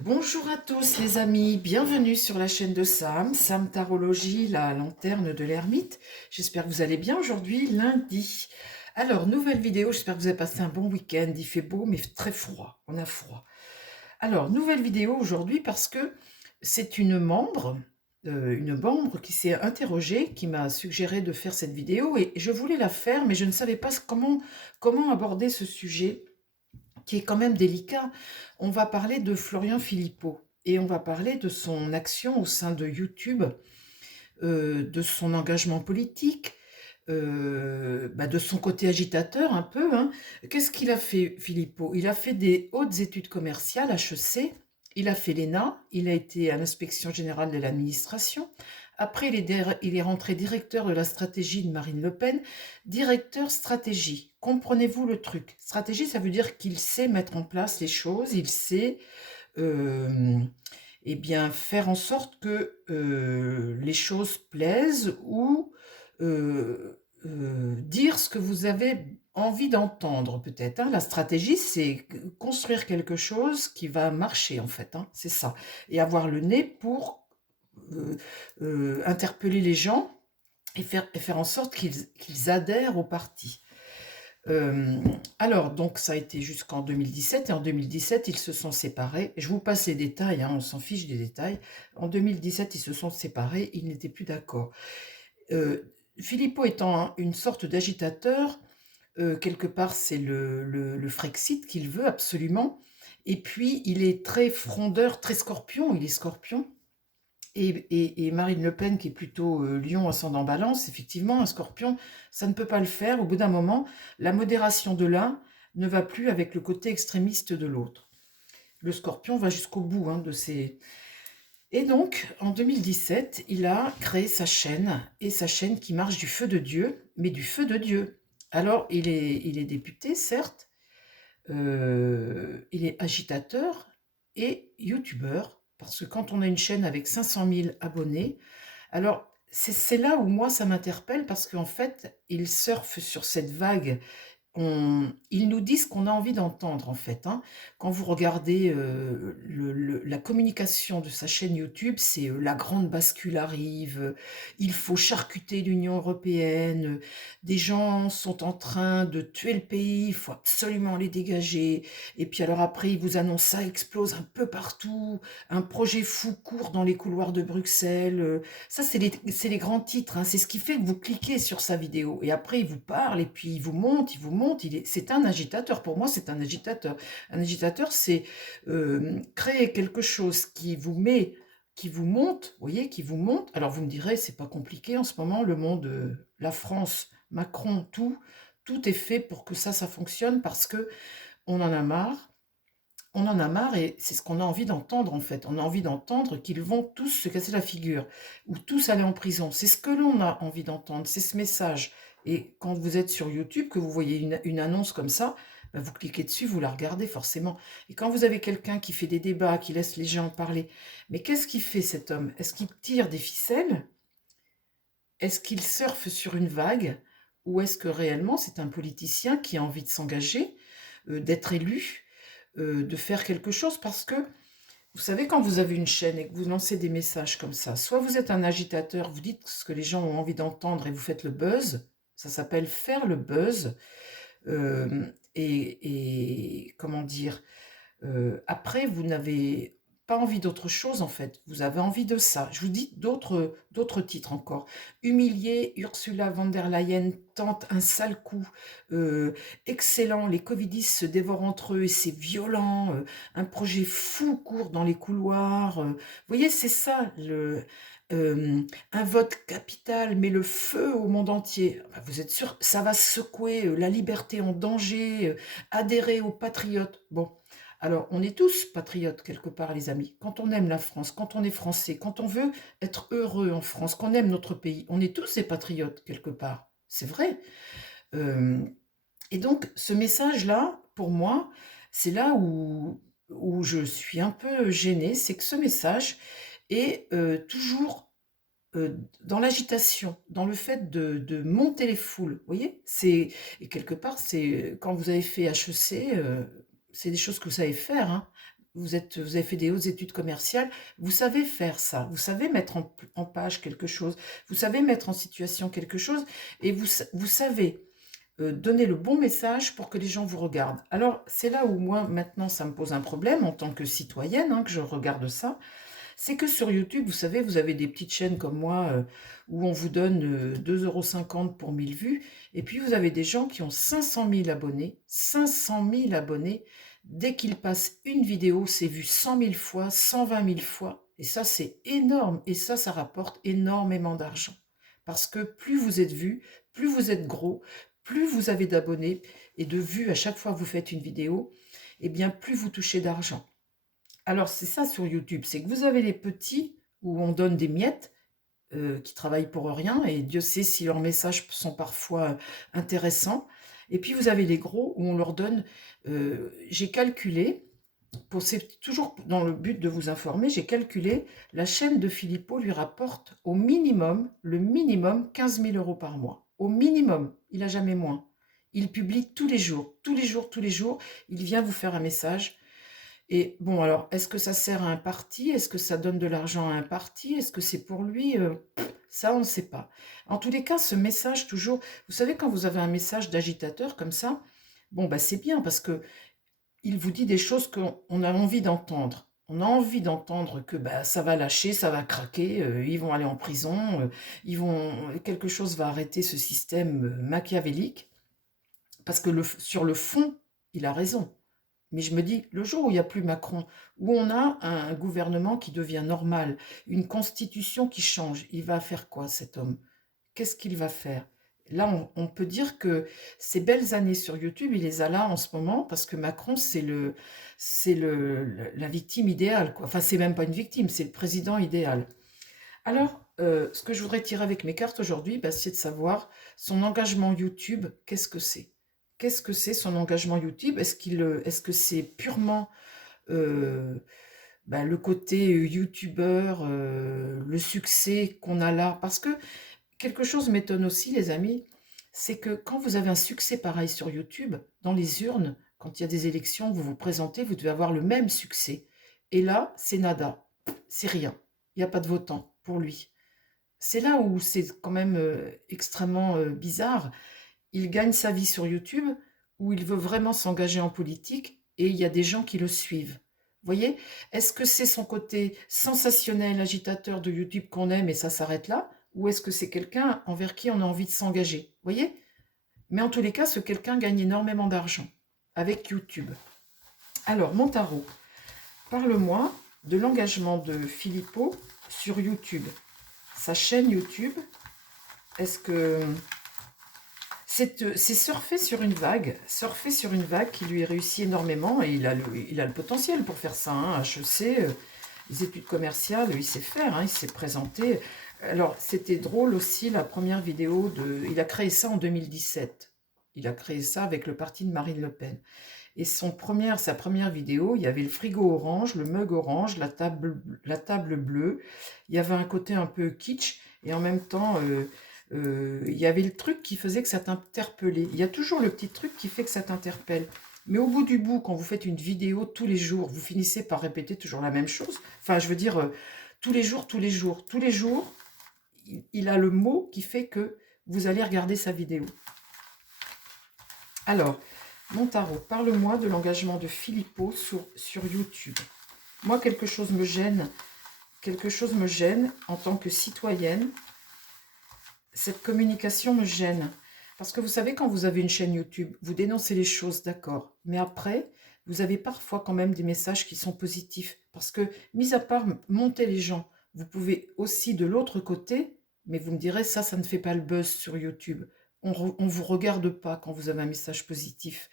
Bonjour à tous les amis, bienvenue sur la chaîne de Sam, Sam Tarologie, la lanterne de l'ermite. J'espère que vous allez bien aujourd'hui, lundi. Alors, nouvelle vidéo, j'espère que vous avez passé un bon week-end. Il fait beau mais très froid, on a froid. Alors, nouvelle vidéo aujourd'hui parce que c'est une membre qui s'est interrogée, qui m'a suggéré de faire cette vidéo et je voulais la faire mais je ne savais pas comment aborder ce sujet qui est quand même délicat. On va parler de Florian Philippot et on va parler de son action au sein de YouTube, de son engagement politique, de son côté agitateur un peu, hein. Qu'est-ce qu'il a fait, Philippot? Il a fait des hautes études commerciales, HEC, il a fait l'ENA, il a été à l'inspection générale de l'administration. Après, il est rentré directeur de la stratégie de Marine Le Pen. Directeur stratégie, comprenez-vous le truc? Stratégie, ça veut dire qu'il sait mettre en place les choses, il sait euh, eh bien, faire en sorte que les choses plaisent ou dire ce que vous avez envie d'entendre peut-être, hein. La stratégie, c'est construire quelque chose qui va marcher en fait, hein, c'est ça. Et avoir le nez pour interpeller les gens et faire en sorte qu'ils adhèrent au parti. Euh, alors, donc, ça a été jusqu'en 2017, et en 2017, ils se sont séparés. Je vous passe les détails, hein, on s'en fiche des détails. En 2017, ils se sont séparés, ils n'étaient plus d'accord. Philippot étant une sorte d'agitateur, quelque part, c'est le Frexit qu'il veut absolument. Et puis, il est très frondeur, très scorpion, il est scorpion. Et Marine Le Pen, qui est plutôt Lion ascendant Balance, effectivement, un Scorpion, ça ne peut pas le faire. Au bout d'un moment, la modération de l'un ne va plus avec le côté extrémiste de l'autre. Le Scorpion va jusqu'au bout, hein, de ses... Et donc, en 2017, il a créé sa chaîne, et sa chaîne qui marche du feu de Dieu, mais du feu de Dieu. Alors, il est député, certes, il est agitateur et youtubeur, parce que quand on a une chaîne avec 500 000 abonnés, alors c'est là où moi ça m'interpelle, parce qu'en fait, il surfe sur cette vague. Ils nous disent ce qu'on a envie d'entendre en fait, hein. Quand vous regardez la communication de sa chaîne YouTube, c'est la grande bascule arrive, il faut charcuter l'Union européenne, des gens sont en train de tuer le pays, il faut absolument les dégager. Et puis alors après, ils vous annoncent ça explose un peu partout, un projet fou court dans les couloirs de Bruxelles. Ça, c'est les grands titres, hein. C'est ce qui fait que vous cliquez sur sa vidéo. Et après, il vous parle, et puis il vous monte. C'est un agitateur. Pour moi, c'est un agitateur. Un agitateur, c'est créer quelque chose qui vous met, qui vous monte, vous voyez, qui vous monte. Alors, vous me direz, c'est pas compliqué en ce moment, le monde, la France, Macron, tout est fait pour que ça fonctionne, parce que on en a marre. On en a marre, et c'est ce qu'on a envie d'entendre en fait. On a envie d'entendre qu'ils vont tous se casser la figure ou tous aller en prison. C'est ce que l'on a envie d'entendre, c'est ce message. Et quand vous êtes sur YouTube, que vous voyez une annonce comme ça, ben vous cliquez dessus, vous la regardez forcément. Et quand vous avez quelqu'un qui fait des débats, qui laisse les gens parler, mais qu'est-ce qu'il fait cet homme? Est-ce qu'il tire des ficelles? Est-ce qu'il surfe sur une vague? Ou est-ce que réellement c'est un politicien qui a envie de s'engager, d'être élu, de faire quelque chose? Parce que vous savez, quand vous avez une chaîne et que vous lancez des messages comme ça, soit vous êtes un agitateur, vous dites ce que les gens ont envie d'entendre et vous faites le buzz, ça s'appelle faire le buzz, et comment dire, après vous n'avez pas envie d'autre chose en fait, vous avez envie de ça. Je vous dis d'autres titres encore. Humilié, Ursula von der Leyen tente un sale coup. Excellent, les covidistes se dévorent entre eux et c'est violent. Un projet fou court dans les couloirs. Vous voyez, c'est ça, un vote capital met le feu au monde entier. Ah, vous êtes sûr, ça va secouer la liberté en danger, adhérer aux patriotes. Bon, alors on est tous patriotes quelque part, les amis. Quand on aime la France, quand on est français, quand on veut être heureux en France, qu'on aime notre pays, on est tous des patriotes quelque part. C'est vrai. Euh, et donc, ce message-là, pour moi, c'est là où je suis un peu gênée, c'est que ce message est toujours dans l'agitation, dans le fait de monter les foules. Vous voyez, et quelque part, c'est quand vous avez fait HEC, c'est des choses que vous savez faire, hein. vous avez fait des hautes études commerciales, vous savez faire ça, vous savez mettre en page quelque chose, vous savez mettre en situation quelque chose, et vous savez donner le bon message pour que les gens vous regardent. Alors, c'est là où moi, maintenant, ça me pose un problème en tant que citoyenne, hein, que je regarde ça. C'est que sur YouTube, vous savez, vous avez des petites chaînes comme moi où on vous donne 2,50 € pour 1000 vues. Et puis, vous avez des gens qui ont 500 000 abonnés. 500 000 abonnés. Dès qu'ils passent une vidéo, c'est vu 100 000 fois, 120 000 fois. Et ça, c'est énorme. Et ça rapporte énormément d'argent. Parce que plus vous êtes vu, plus vous êtes gros, plus vous avez d'abonnés et de vues à chaque fois que vous faites une vidéo, eh bien, plus vous touchez d'argent. Alors, c'est ça sur YouTube, c'est que vous avez les petits où on donne des miettes qui travaillent pour rien, et Dieu sait si leurs messages sont parfois intéressants. Et puis, vous avez les gros où on leur donne, j'ai calculé, c'est toujours dans le but de vous informer, j'ai calculé, la chaîne de Philippot lui rapporte au minimum, le minimum, 15 000 € par mois. Au minimum, il n'a jamais moins. Il publie tous les jours, tous les jours, tous les jours, il vient vous faire un message. Et bon, alors, est-ce que ça sert à un parti? Est-ce que ça donne de l'argent à un parti? Est-ce que c'est pour lui? Ça, on ne sait pas. En tous les cas, ce message, toujours, vous savez, quand vous avez un message d'agitateur comme ça, bon, bah, c'est bien parce que il vous dit des choses qu'on a envie d'entendre. On a envie d'entendre que bah, ça va lâcher, ça va craquer, ils vont aller en prison, quelque chose va arrêter ce système machiavélique, parce que sur le fond, il a raison. Mais je me dis, le jour où il n'y a plus Macron, où on a un gouvernement qui devient normal, une constitution qui change, il va faire quoi cet homme? Qu'est-ce qu'il va faire? Là, on peut dire que ces belles années sur YouTube, il les a là en ce moment, parce que Macron, la victime idéale, quoi. Enfin, c'est même pas une victime, c'est le président idéal. Alors, ce que je voudrais tirer avec mes cartes aujourd'hui, bah, c'est de savoir son engagement YouTube, qu'est-ce que c'est? Qu'est-ce que c'est son engagement YouTube? Est-ce que c'est purement euh, bah, le côté YouTubeur, le succès qu'on a là? Parce que quelque chose m'étonne aussi, les amis, c'est que quand vous avez un succès pareil sur YouTube, dans les urnes, quand il y a des élections, vous vous présentez, vous devez avoir le même succès. Et là, c'est nada, c'est rien. Il n'y a pas de votants pour lui. C'est là où c'est quand même extrêmement bizarre. Il gagne sa vie sur YouTube, où il veut vraiment s'engager en politique, et il y a des gens qui le suivent. Vous voyez? Est-ce que c'est son côté sensationnel, agitateur de YouTube qu'on aime et ça s'arrête là? Ou est-ce que c'est quelqu'un envers qui on a envie de s'engager? Vous voyez? Mais en tous les cas, ce quelqu'un gagne énormément d'argent avec YouTube. Alors, mon tarot, parle-moi de l'engagement de Philippot sur YouTube. Sa chaîne YouTube, est-ce que c'est surfer sur une vague qui lui réussit énormément, et il a le potentiel pour faire ça, hein. HEC, les études commerciales, il sait faire, hein, il s'est présenté. Alors, c'était drôle aussi, la première vidéo il a créé ça en 2017. Il a créé ça avec le parti de Marine Le Pen. Et sa première vidéo, il y avait le frigo orange, le mug orange, la table bleue. Il y avait un côté un peu kitsch, et en même temps, il y avait le truc qui faisait que ça t'interpellait. Il y a toujours le petit truc qui fait que ça t'interpelle. Mais au bout du bout, quand vous faites une vidéo tous les jours, vous finissez par répéter toujours la même chose. Enfin, je veux dire, tous les jours, tous les jours, tous les jours, il a le mot qui fait que vous allez regarder sa vidéo. Alors, mon tarot, parle-moi de l'engagement de Philippot sur YouTube. Moi, quelque chose me gêne en tant que citoyenne. Cette communication me gêne. Parce que vous savez, quand vous avez une chaîne YouTube, vous dénoncez les choses, d'accord. Mais après, vous avez parfois quand même des messages qui sont positifs. Parce que, mis à part monter les gens, vous pouvez aussi de l'autre côté, mais vous me direz, ça ne fait pas le buzz sur YouTube. On ne vous regarde pas quand vous avez un message positif.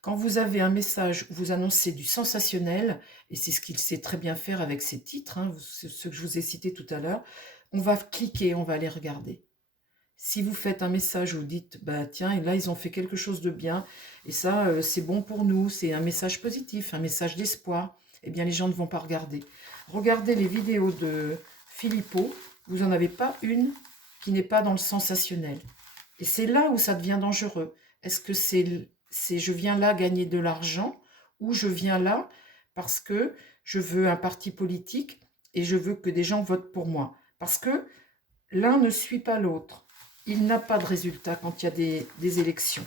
Quand vous avez un message où vous annoncez du sensationnel, et c'est ce qu'il sait très bien faire avec ses titres, hein, ceux que je vous ai cités tout à l'heure, on va cliquer, on va aller regarder. Si vous faites un message où vous dites, bah tiens, et là ils ont fait quelque chose de bien, et ça c'est bon pour nous, c'est un message positif, un message d'espoir, eh bien les gens ne vont pas regarder. Regardez les vidéos de Philippot, vous n'en avez pas une qui n'est pas dans le sensationnel. Et c'est là où ça devient dangereux. Est-ce que c'est je viens là gagner de l'argent, ou je viens là parce que je veux un parti politique et je veux que des gens votent pour moi. Parce que l'un ne suit pas l'autre. Il n'a pas de résultat quand il y a des élections.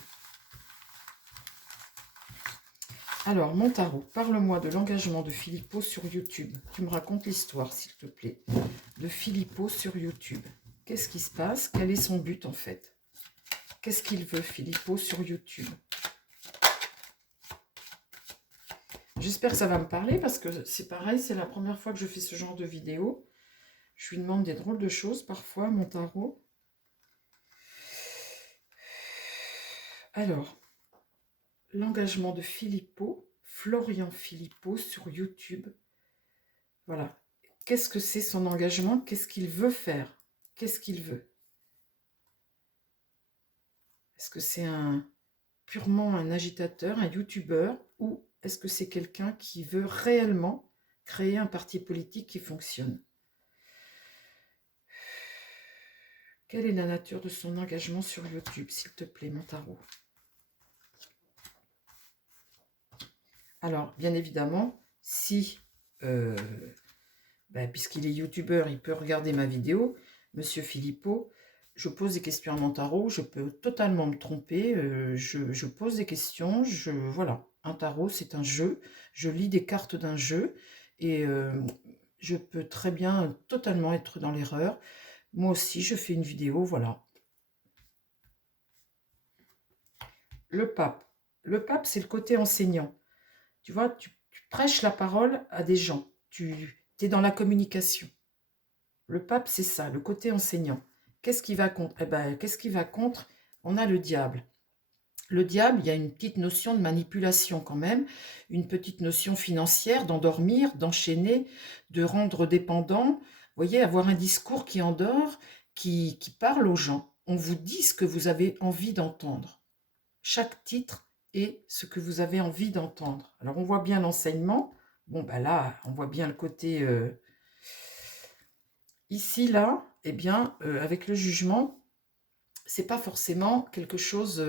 Alors, mon tarot, parle-moi de l'engagement de Philippot sur YouTube. Tu me racontes l'histoire, s'il te plaît, de Philippot sur YouTube. Qu'est-ce qui se passe? Quel est son but, en fait? Qu'est-ce qu'il veut, Philippot, sur YouTube? J'espère que ça va me parler, parce que c'est pareil, c'est la première fois que je fais ce genre de vidéo. Je lui demande des drôles de choses, parfois, mon tarot. Alors, l'engagement de Philippot, Florian Philippot sur YouTube. Voilà. Qu'est-ce que c'est son engagement? Qu'est-ce qu'il veut faire? Qu'est-ce qu'il veut? Est-ce que c'est purement un agitateur, un youtubeur, ou est-ce que c'est quelqu'un qui veut réellement créer un parti politique qui fonctionne? Quelle est la nature de son engagement sur YouTube, s'il te plaît, mon tarot? Alors, bien évidemment, si, puisqu'il est youtubeur, il peut regarder ma vidéo, Monsieur Philippot, je pose des questions à mon tarot, je peux totalement me tromper, je pose des questions, voilà. Un tarot, c'est un jeu, je lis des cartes d'un jeu, et je peux très bien totalement être dans l'erreur. Moi aussi, je fais une vidéo, voilà. Le pape. Le pape, c'est le côté enseignant. Tu vois, tu prêches la parole à des gens. Tu es dans la communication. Le pape, c'est ça, le côté enseignant. Qu'est-ce qui va contre? Eh ben, qu'est-ce qui va contre? On a le diable. Le diable, il y a une petite notion de manipulation quand même, une petite notion financière, d'endormir, d'enchaîner, de rendre dépendant. Vous voyez, avoir un discours qui endort, qui parle aux gens. On vous dit ce que vous avez envie d'entendre. Chaque titre est ce que vous avez envie d'entendre. Alors, on voit bien l'enseignement. Bon, ben là, on voit bien le côté... Ici, là, eh bien, avec le jugement, c'est pas forcément quelque chose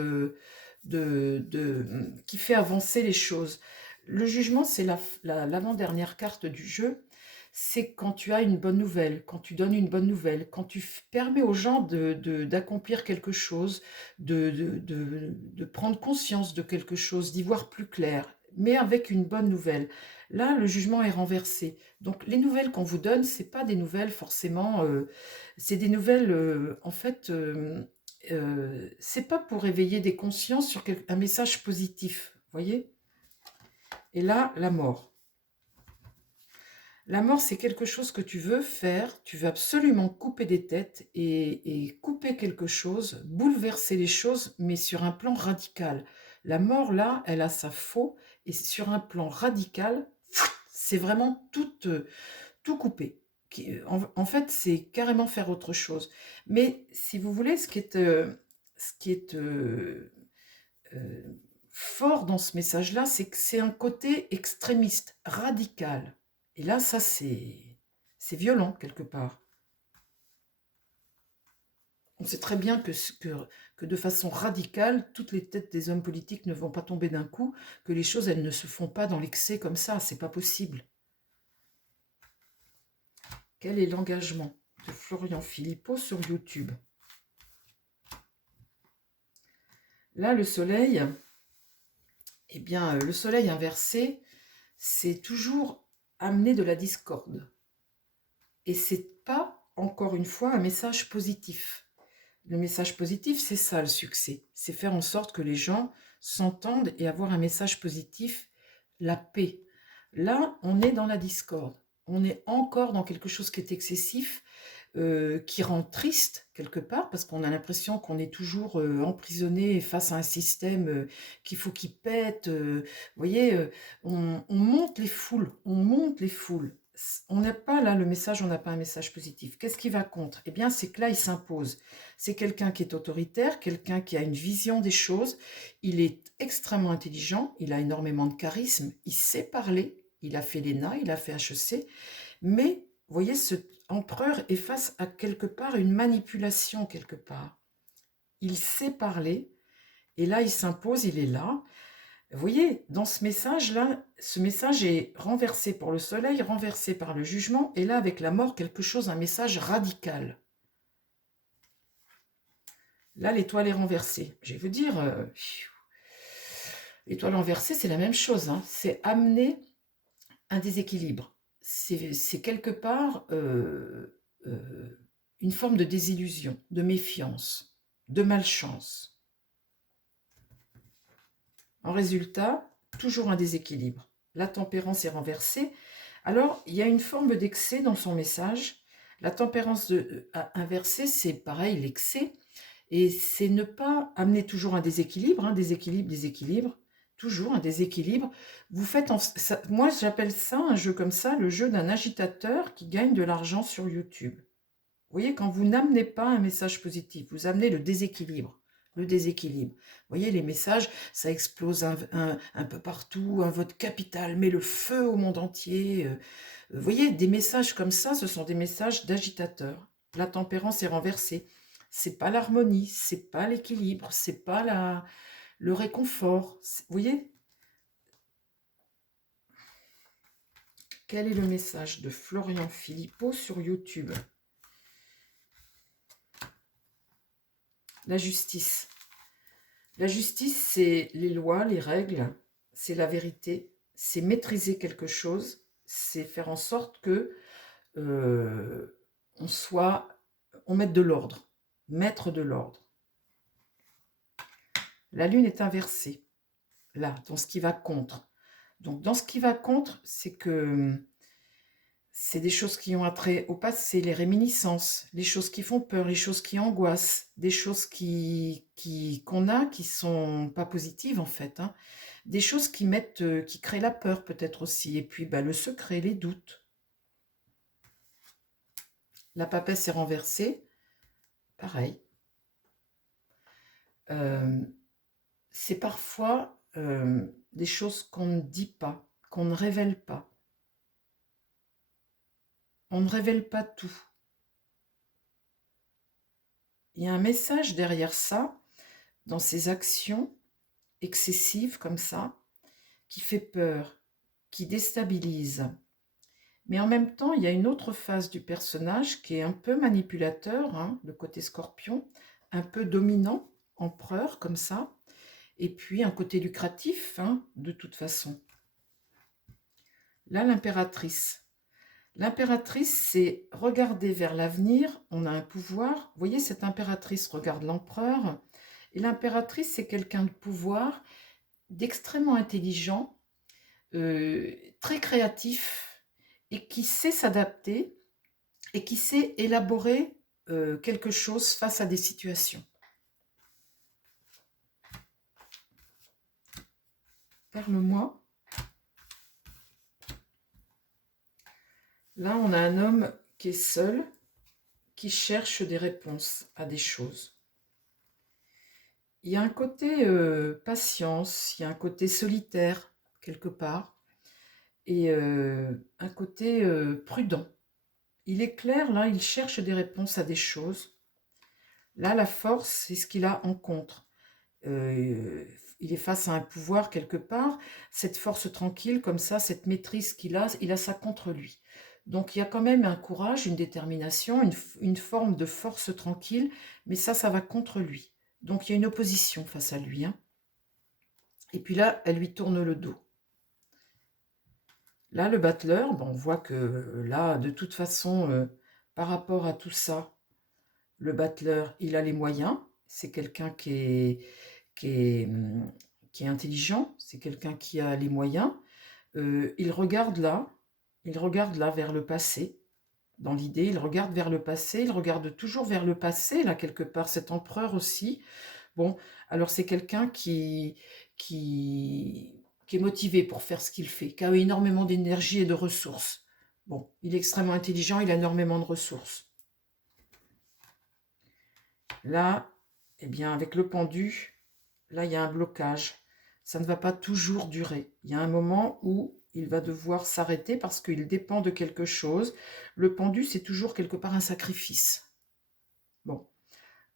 qui fait avancer les choses. Le jugement, c'est l'avant-dernière carte du jeu. C'est quand tu as une bonne nouvelle, quand tu donnes une bonne nouvelle, quand tu permets aux gens d'accomplir quelque chose, de prendre conscience de quelque chose, d'y voir plus clair, mais avec une bonne nouvelle. Là, le jugement est renversé. Donc, les nouvelles qu'on vous donne, c'est pas des nouvelles forcément, c'est des nouvelles, en fait, c'est pas pour éveiller des consciences sur un message positif, voyez? Et là, la mort. La mort, c'est quelque chose que tu veux faire, tu veux absolument couper des têtes et couper quelque chose, bouleverser les choses, mais sur un plan radical. La mort, là, elle a sa faux, et sur un plan radical, c'est vraiment tout couper. En fait, c'est carrément faire autre chose. Mais si vous voulez, ce qui est fort dans ce message-là, c'est que c'est un côté extrémiste, radical. Et là, ça, c'est violent, quelque part. On sait très bien que de façon radicale, toutes les têtes des hommes politiques ne vont pas tomber d'un coup, que les choses, elles ne se font pas dans l'excès comme ça, c'est pas possible. Quel est l'engagement de Florian Philippot sur YouTube? Là, le soleil, eh bien, le soleil inversé, c'est toujours amener de la discorde. Et c'est pas, encore une fois, un message positif. Le message positif, c'est ça le succès. C'est faire en sorte que les gens s'entendent et avoir un message positif, la paix. Là, on est dans la discorde. On est encore dans quelque chose qui est excessif, qui rend triste quelque part, parce qu'on a l'impression qu'on est toujours emprisonné face à un système qu'il faut qu'il pète. Vous voyez, on monte les foules, on monte les foules. On n'a pas là le message, on n'a pas un message positif. Qu'est-ce qui va contre? Eh bien, c'est que là, il s'impose. C'est quelqu'un qui est autoritaire, quelqu'un qui a une vision des choses. Il est extrêmement intelligent, il a énormément de charisme, il sait parler, il a fait l'ENA, il a fait HEC, mais vous voyez, ce empereur est face à quelque part une manipulation quelque part. Il sait parler, et là, il s'impose, il est là. Vous voyez, dans ce message-là, ce message est renversé pour le soleil, renversé par le jugement, et là, avec la mort, quelque chose, un message radical. Là, l'étoile est renversée. Je vais vous dire, l'étoile renversée, c'est la même chose, hein. C'est amener un déséquilibre. C'est quelque part une forme de désillusion, de méfiance, de malchance. En résultat, toujours un déséquilibre. La tempérance est renversée. Alors, il y a une forme d'excès dans son message. La tempérance inversée, c'est pareil, l'excès. Et c'est ne pas amener toujours un déséquilibre, déséquilibre, toujours un déséquilibre. Vous faites, moi j'appelle ça, un jeu comme ça, le jeu d'un agitateur qui gagne de l'argent sur YouTube. Vous voyez, quand vous n'amenez pas un message positif, vous amenez le déséquilibre. Le déséquilibre. Vous voyez, les messages, ça explose un peu partout, un vote capital met le feu au monde entier. Vous voyez, des messages comme ça, ce sont des messages d'agitateurs. La tempérance est renversée. C'est pas l'harmonie, c'est pas l'équilibre, c'est pas le réconfort. Vous voyez, quel est le message de Florian Philippot sur YouTube? La justice. La justice, c'est les lois, les règles, c'est la vérité, c'est maîtriser quelque chose, c'est faire en sorte que on mette de l'ordre, mettre de l'ordre. La lune est inversée, là, dans ce qui va contre. Donc, dans ce qui va contre, c'est que c'est des choses qui ont attrait au passé, les réminiscences, les choses qui font peur, les choses qui angoissent, des choses qu'on a qui sont pas positives en fait, hein. Des choses qui créent la peur peut-être aussi, et puis bah, le secret, les doutes. La papesse est renversée, pareil. C'est parfois des choses qu'on ne dit pas, qu'on ne révèle pas. On ne révèle pas tout. Il y a un message derrière ça, dans ces actions excessives comme ça, qui fait peur, qui déstabilise. Mais en même temps, il y a une autre phase du personnage qui est un peu manipulateur, hein, le côté scorpion, un peu dominant, empereur comme ça, et puis un côté lucratif, hein, de toute façon. Là, l'impératrice. L'impératrice, c'est regarder vers l'avenir, on a un pouvoir. Vous voyez, cette impératrice regarde l'empereur, et l'impératrice, c'est quelqu'un de pouvoir, d'extrêmement intelligent, très créatif, et qui sait s'adapter, et qui sait élaborer quelque chose face à des situations. Parle-moi. Là, on a un homme qui est seul, qui cherche des réponses à des choses. Il y a un côté patience, il y a un côté solitaire, quelque part, et un côté prudent. Il est clair, là, il cherche des réponses à des choses. Là, la force, c'est ce qu'il a en contre. Il est face à un pouvoir quelque part, cette force tranquille comme ça, cette maîtrise qu'il a, il a ça contre lui. Donc il y a quand même un courage, une détermination, une forme de force tranquille, mais ça va contre lui. Donc il y a une opposition face à lui, hein. Et puis là, elle lui tourne le dos. Là, le battleur, bon, on voit que là, de toute façon, par rapport à tout ça, le battleur, il a les moyens. C'est quelqu'un qui est, qui est intelligent, c'est quelqu'un qui a les moyens. Il regarde là vers le passé. Dans l'idée, il regarde vers le passé, il regarde toujours vers le passé, là quelque part, cet empereur aussi. Bon, alors c'est quelqu'un qui est motivé pour faire ce qu'il fait, qui a énormément d'énergie et de ressources. Bon, il est extrêmement intelligent, il a énormément de ressources. Là, eh bien, avec le pendu, là, il y a un blocage. Ça ne va pas toujours durer. Il y a un moment où il va devoir s'arrêter parce qu'il dépend de quelque chose. Le pendu, c'est toujours quelque part un sacrifice. Bon,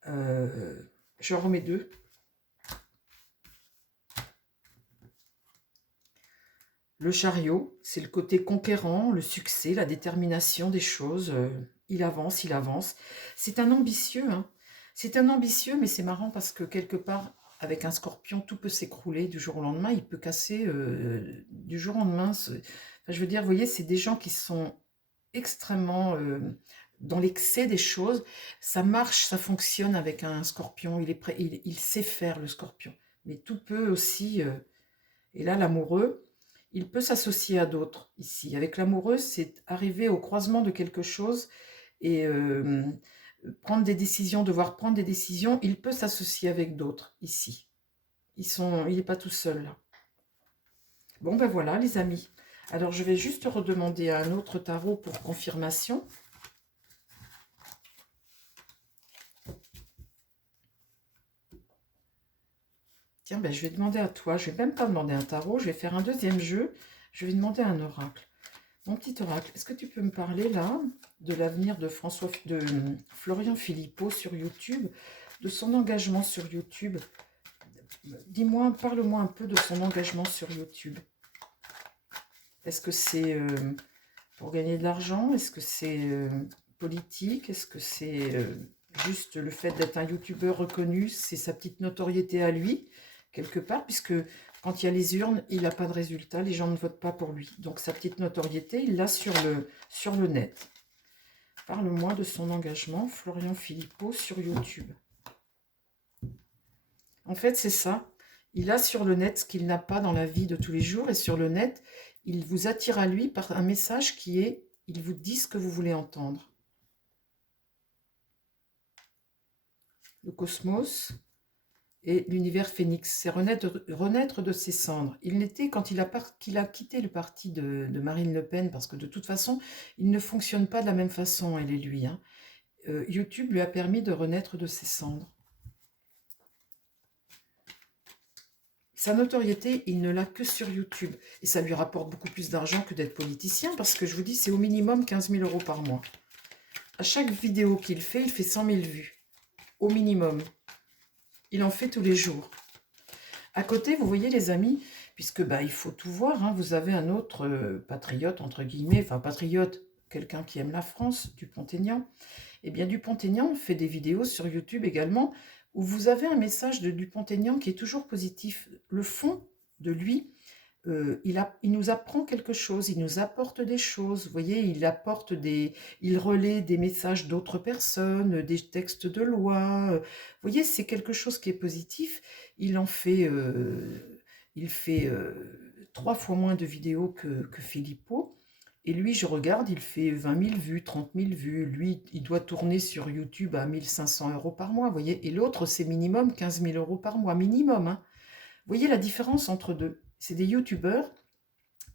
je remets deux. Le chariot, c'est le côté conquérant, le succès, la détermination des choses. Il avance, il avance. C'est un ambitieux, hein. C'est un ambitieux, mais c'est marrant parce que quelque part, avec un scorpion, tout peut s'écrouler du jour au lendemain. Il peut casser du jour au lendemain. Enfin, je veux dire, vous voyez, c'est des gens qui sont extrêmement dans l'excès des choses. Ça marche, ça fonctionne avec un scorpion. Il est prêt, il sait faire le scorpion. Mais tout peut aussi. Et là, l'amoureux, il peut s'associer à d'autres ici. Avec l'amoureux, c'est arriver au croisement de quelque chose et prendre des décisions, devoir prendre des décisions. Il peut s'associer avec d'autres ici. Il n'est pas tout seul là. Bon ben voilà les amis. Alors je vais juste redemander un autre tarot pour confirmation. Tiens, ben, je vais demander à toi. Je ne vais même pas demander un tarot. Je vais faire un deuxième jeu. Je vais demander un oracle. Mon petit oracle, est-ce que tu peux me parler là de l'avenir de Florian Philippot sur YouTube, de son engagement sur YouTube? Dis-moi, parle-moi un peu de son engagement sur YouTube. Est-ce que c'est pour gagner de l'argent? Est-ce que c'est politique? Est-ce que c'est juste le fait d'être un YouTubeur reconnu? C'est sa petite notoriété à lui, quelque part, puisque quand il y a les urnes, il n'a pas de résultat, les gens ne votent pas pour lui. Donc sa petite notoriété, il l'a sur le net. Parle-moi de son engagement, Florian Philippot, sur YouTube. En fait, c'est ça. Il a sur le net ce qu'il n'a pas dans la vie de tous les jours. Et sur le net, il vous attire à lui par un message qui est, il vous dit ce que vous voulez entendre. Le cosmos et l'univers phénix, c'est renaître de ses cendres. Il n'était, quand il a quitté le parti de Marine Le Pen, parce que de toute façon, il ne fonctionne pas de la même façon, elle et lui. Hein. YouTube lui a permis de renaître de ses cendres. Sa notoriété, il ne l'a que sur YouTube. Et ça lui rapporte beaucoup plus d'argent que d'être politicien, parce que je vous dis, c'est au minimum 15 000 € par mois. À chaque vidéo qu'il fait, il fait 100 000 vues. Au minimum. Il en fait tous les jours. À côté, vous voyez les amis, puisque bah, il faut tout voir, hein, vous avez un autre patriote, entre guillemets, enfin patriote, quelqu'un qui aime la France, Dupont-Aignan. Eh bien, Dupont-Aignan fait des vidéos sur YouTube également, où vous avez un message de Dupont-Aignan qui est toujours positif. Le fond de lui, il nous apprend quelque chose, il nous apporte des choses. Vous voyez, il relaie des messages d'autres personnes, des textes de loi. Vous voyez, c'est quelque chose qui est positif. Il fait 3 fois moins de vidéos que Philippot. Et lui, je regarde, il fait 20 000 vues, 30 000 vues. Lui, il doit tourner sur YouTube à 1 500 € par mois, vous voyez. Et l'autre, c'est minimum 15 000 € par mois, minimum. Hein. Vous voyez la différence entre deux? C'est des youtubeurs.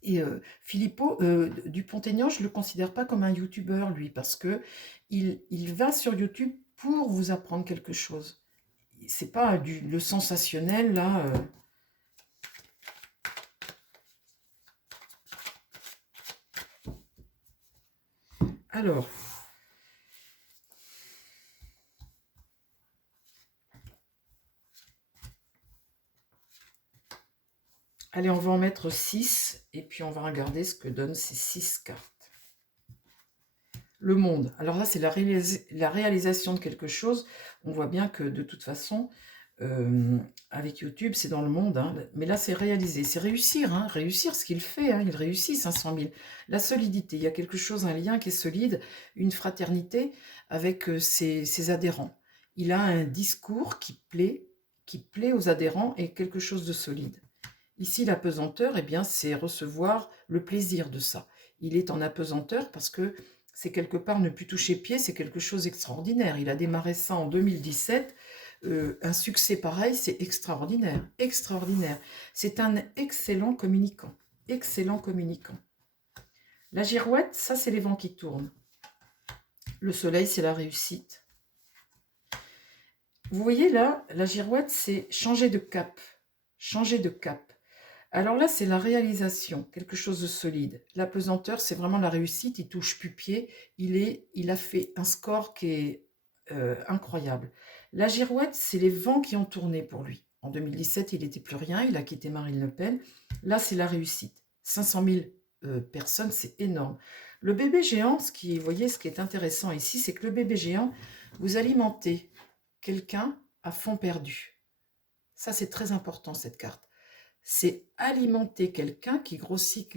Et Philippot, Dupont-Aignan, je ne le considère pas comme un youtubeur, lui, parce que il va sur YouTube pour vous apprendre quelque chose. C'est pas le sensationnel, là. Alors, allez, on va en mettre 6, et puis on va regarder ce que donnent ces 6 cartes. Le monde. Alors là, c'est la réalisation de quelque chose. On voit bien que de toute façon, avec YouTube, c'est dans le monde. Hein. Mais là, c'est réaliser. C'est réussir. Hein. Réussir ce qu'il fait. Hein. Il réussit 500 000. La solidité. Il y a quelque chose, un lien qui est solide, une fraternité avec ses adhérents. Il a un discours qui plaît aux adhérents et quelque chose de solide. Ici, l'apesanteur, eh bien, c'est recevoir le plaisir de ça. Il est en apesanteur parce que c'est quelque part ne plus toucher pied, c'est quelque chose d'extraordinaire. Il a démarré ça en 2017. Un succès pareil, c'est extraordinaire, extraordinaire. C'est un excellent communicant, excellent communicant. La girouette, ça, c'est les vents qui tournent. Le soleil, c'est la réussite. Vous voyez là, la girouette, c'est changer de cap, changer de cap. Alors là, c'est la réalisation, quelque chose de solide. L'apesanteur, c'est vraiment la réussite, il touche plus pied, il a fait un score qui est incroyable. La girouette, c'est les vents qui ont tourné pour lui. En 2017, il n'était plus rien, il a quitté Marine Le Pen. Là, c'est la réussite. 500 000 personnes, c'est énorme. Le bébé géant, vous voyez, ce qui est intéressant ici, c'est que le bébé géant, vous alimentez quelqu'un à fond perdu. Ça, c'est très important, cette carte. C'est alimenter quelqu'un qui grossit,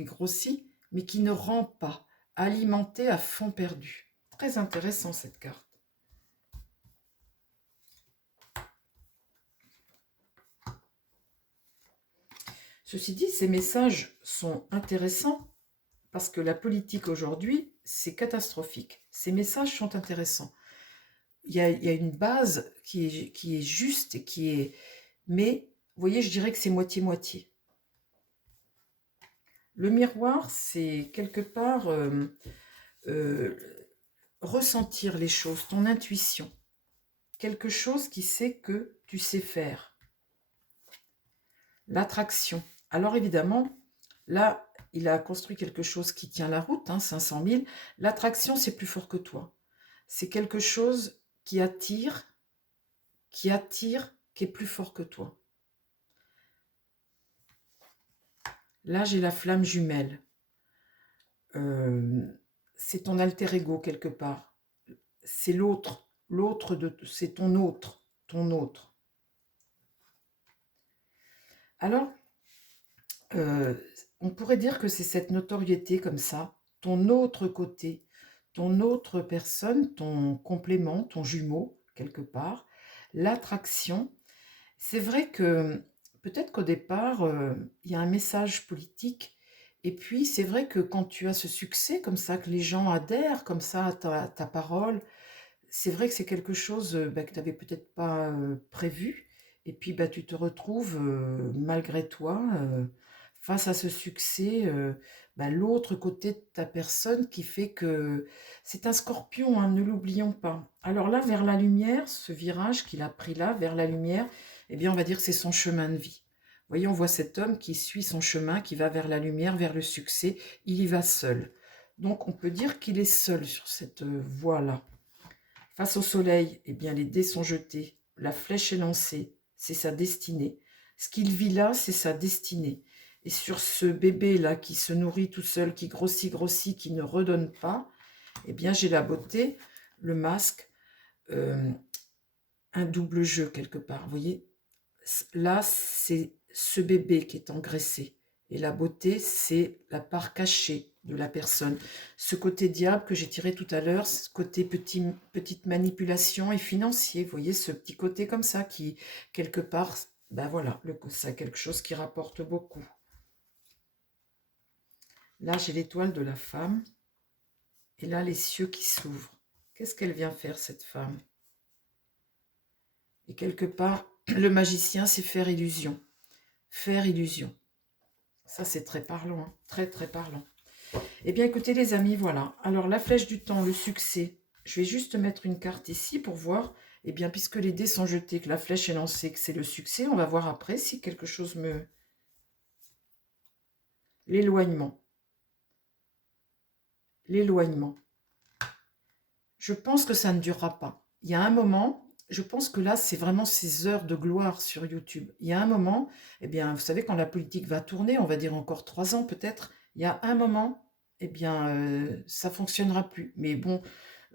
mais qui ne rend pas. Alimenter à fond perdu. Très intéressant, cette carte. Ceci dit, ces messages sont intéressants parce que la politique aujourd'hui, c'est catastrophique. Ces messages sont intéressants. Il y a une base qui est juste et qui est... Mais, vous voyez, je dirais que c'est moitié-moitié. Le miroir, c'est quelque part ressentir les choses, ton intuition. Quelque chose qui sait que tu sais faire. L'attraction. Alors évidemment, là, il a construit quelque chose qui tient la route, 500 000. L'attraction, c'est plus fort que toi. C'est quelque chose qui attire, qui est plus fort que toi. Là, j'ai la flamme jumelle. C'est ton alter ego quelque part. C'est l'autre. C'est ton autre. Ton autre. Alors, on pourrait dire que c'est cette notoriété comme ça, ton autre côté, ton autre personne, ton complément, ton jumeau, quelque part, l'attraction. C'est vrai que peut-être qu'au départ, il y a un message politique, et puis c'est vrai que quand tu as ce succès comme ça, que les gens adhèrent comme ça à ta parole, c'est vrai que c'est quelque chose que tu n'avais peut-être pas prévu, et puis tu te retrouves malgré toi face à ce succès, l'autre côté de ta personne qui fait que c'est un scorpion, ne l'oublions pas. Alors là, vers la lumière, ce virage qu'il a pris là, vers la lumière, eh bien on va dire que c'est son chemin de vie. Vous voyez, on voit cet homme qui suit son chemin, qui va vers la lumière, vers le succès, il y va seul. Donc on peut dire qu'il est seul sur cette voie-là. Face au soleil, eh bien, les dés sont jetés, la flèche est lancée, c'est sa destinée. Ce qu'il vit là, c'est sa destinée. Et sur ce bébé-là qui se nourrit tout seul, qui grossit, qui ne redonne pas, eh bien, j'ai la beauté, le masque, un double jeu quelque part. Vous voyez, là, c'est ce bébé qui est engraissé. Et la beauté, c'est la part cachée de la personne. Ce côté diable que j'ai tiré tout à l'heure, ce côté petite manipulation et financier. Vous voyez, ce petit côté comme ça qui, quelque part, voilà, c'est quelque chose qui rapporte beaucoup. Là, j'ai l'étoile de la femme. Et là, les cieux qui s'ouvrent. Qu'est-ce qu'elle vient faire, cette femme? Et quelque part, le magicien, c'est faire illusion. Faire illusion. Ça, c'est très parlant, très, très parlant. Eh bien, écoutez, les amis, voilà. Alors, la flèche du temps, le succès. Je vais juste mettre une carte ici pour voir. Eh bien, puisque les dés sont jetés, que la flèche est lancée, que c'est le succès, on va voir après si quelque chose me... L'éloignement. L'éloignement. Je pense que ça ne durera pas. Il y a un moment... Je pense que là, c'est vraiment ces heures de gloire sur YouTube. Il y a un moment, eh bien, vous savez, quand la politique va tourner, on va dire encore 3 ans peut-être, il y a un moment, eh bien, ça ne fonctionnera plus. Mais bon,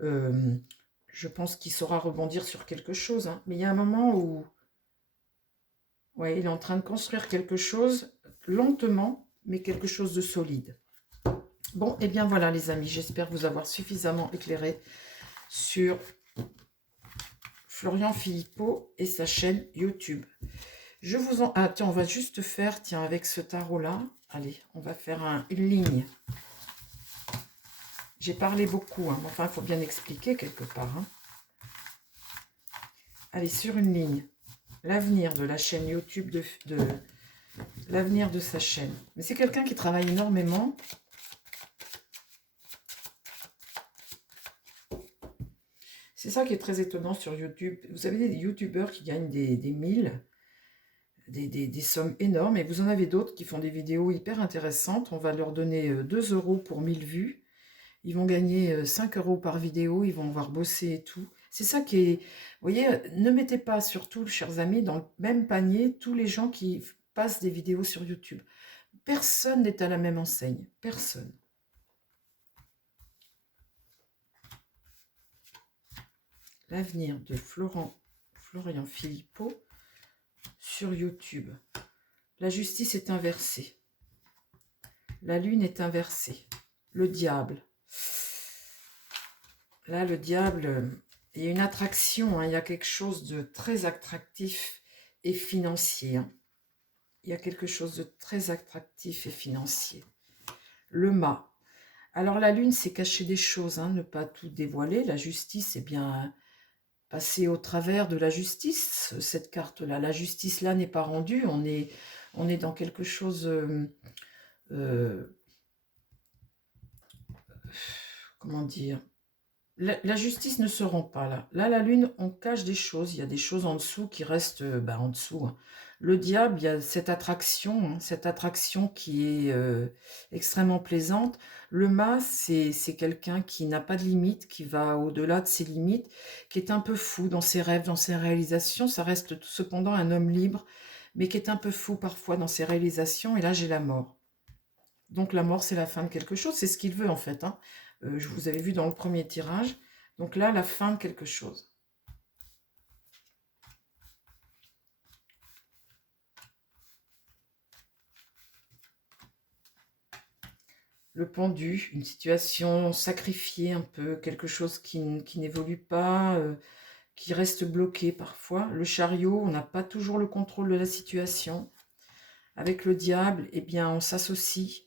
je pense qu'il saura rebondir sur quelque chose. Mais il y a un moment où, ouais, il est en train de construire quelque chose lentement, mais quelque chose de solide. Bon, eh bien voilà les amis, j'espère vous avoir suffisamment éclairé sur Florian Philippot et sa chaîne YouTube. Je vous en... Ah, tiens, on va juste faire, tiens, avec ce tarot-là, allez, on va faire une ligne. J'ai parlé beaucoup, mais enfin, il faut bien expliquer quelque part. Allez, sur une ligne, l'avenir de la chaîne YouTube, l'avenir de sa chaîne. Mais c'est quelqu'un qui travaille énormément. C'est ça qui est très étonnant sur YouTube. Vous avez des youtubeurs qui gagnent des 1000, des sommes énormes, et vous en avez d'autres qui font des vidéos hyper intéressantes. On va leur donner 2 € pour 1000 vues. Ils vont gagner 5 € par vidéo, ils vont voir bosser et tout. C'est ça qui est... Vous voyez, ne mettez pas surtout, chers amis, dans le même panier tous les gens qui passent des vidéos sur YouTube. personne n'est à la même enseigne. Personne. L'avenir de Florian Philippot sur YouTube. La justice est inversée. La lune est inversée. Le diable. Là, le diable, il y a une attraction, hein, il y a quelque chose de très attractif et financier. Hein. Il y a quelque chose de très attractif et financier. Le mât. Alors la lune, c'est cacher des choses, hein, ne pas tout dévoiler. La justice, eh bien, passer au travers de la justice, cette carte-là. La justice, là, n'est pas rendue. On est dans quelque chose... comment dire, la justice ne se rend pas là. Là, la lune, on cache des choses. Il y a des choses en dessous qui restent en dessous. Hein. Le diable, il y a cette attraction qui est extrêmement plaisante. Le mât, c'est quelqu'un qui n'a pas de limite, qui va au-delà de ses limites, qui est un peu fou dans ses rêves, dans ses réalisations. Ça reste cependant un homme libre, mais qui est un peu fou parfois dans ses réalisations. Et là, j'ai la mort. Donc la mort, c'est la fin de quelque chose. C'est ce qu'il veut en fait. Hein. Je vous avais vu dans le premier tirage. Donc là, la fin de quelque chose. Le pendu, une situation sacrifiée un peu, quelque chose qui n'évolue pas, qui reste bloqué parfois. Le chariot, on n'a pas toujours le contrôle de la situation. Avec le diable, eh bien, on s'associe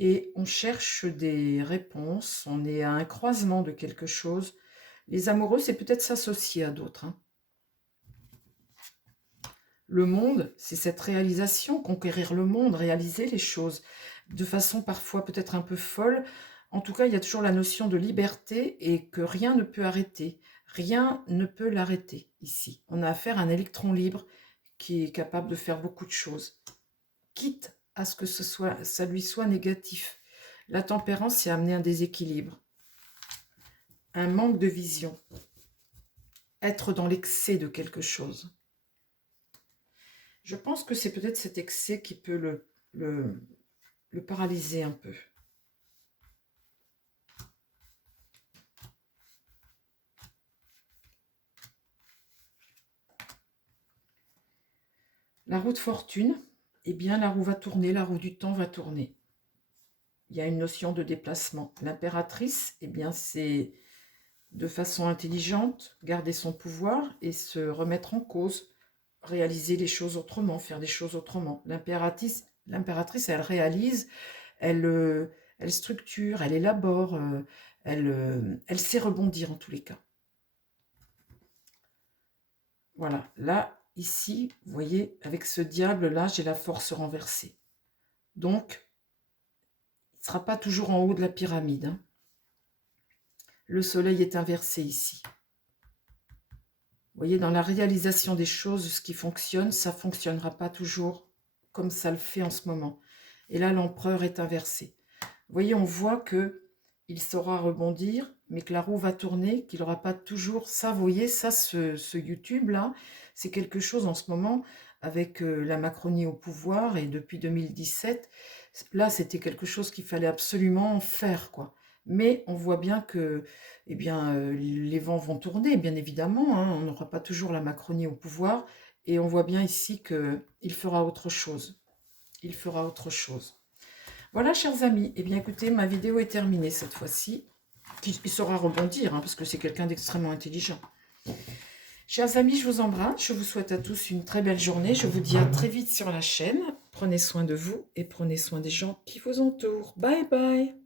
et on cherche des réponses. On est à un croisement de quelque chose. Les amoureux, c'est peut-être s'associer à d'autres. Hein. Le monde, c'est cette réalisation, conquérir le monde, réaliser les choses de façon parfois peut-être un peu folle. En tout cas, il y a toujours la notion de liberté et que rien ne peut arrêter. Rien ne peut l'arrêter ici. On a affaire à un électron libre qui est capable de faire beaucoup de choses, quitte à ce que ça lui soit négatif. La tempérance, c'est amener un déséquilibre, un manque de vision, être dans l'excès de quelque chose. Je pense que c'est peut-être cet excès qui peut le paralyser un peu. La roue de fortune, eh bien la roue va tourner, la roue du temps va tourner. Il y a une notion de déplacement. L'impératrice, eh bien c'est de façon intelligente garder son pouvoir et se remettre en cause, réaliser les choses autrement, faire des choses autrement. L'impératrice, elle réalise, elle structure, elle élabore, elle sait rebondir en tous les cas. Voilà, là, ici, vous voyez, avec ce diable-là, j'ai la force renversée. Donc, il ne sera pas toujours en haut de la pyramide. Hein. Le soleil est inversé ici. Vous voyez, dans la réalisation des choses, ce qui fonctionne, ça ne fonctionnera pas toujours comme ça le fait en ce moment. Et là, l'empereur est inversé. Vous voyez, on voit qu'il saura rebondir, mais que la roue va tourner, qu'il n'aura pas toujours ça. Vous voyez, ça, ce YouTube-là, c'est quelque chose en ce moment, avec la Macronie au pouvoir, et depuis 2017, là, c'était quelque chose qu'il fallait absolument faire, quoi. Mais on voit bien que eh bien, les vents vont tourner, bien évidemment. Hein, on n'aura pas toujours la Macronie au pouvoir. Et on voit bien ici qu'il fera autre chose. Il fera autre chose. Voilà, chers amis. Eh bien, écoutez, ma vidéo est terminée cette fois-ci. Il saura rebondir, hein, parce que c'est quelqu'un d'extrêmement intelligent. Chers amis, je vous embrasse. Je vous souhaite à tous une très belle journée. Je vous dis à très vite sur la chaîne. Prenez soin de vous et prenez soin des gens qui vous entourent. Bye bye.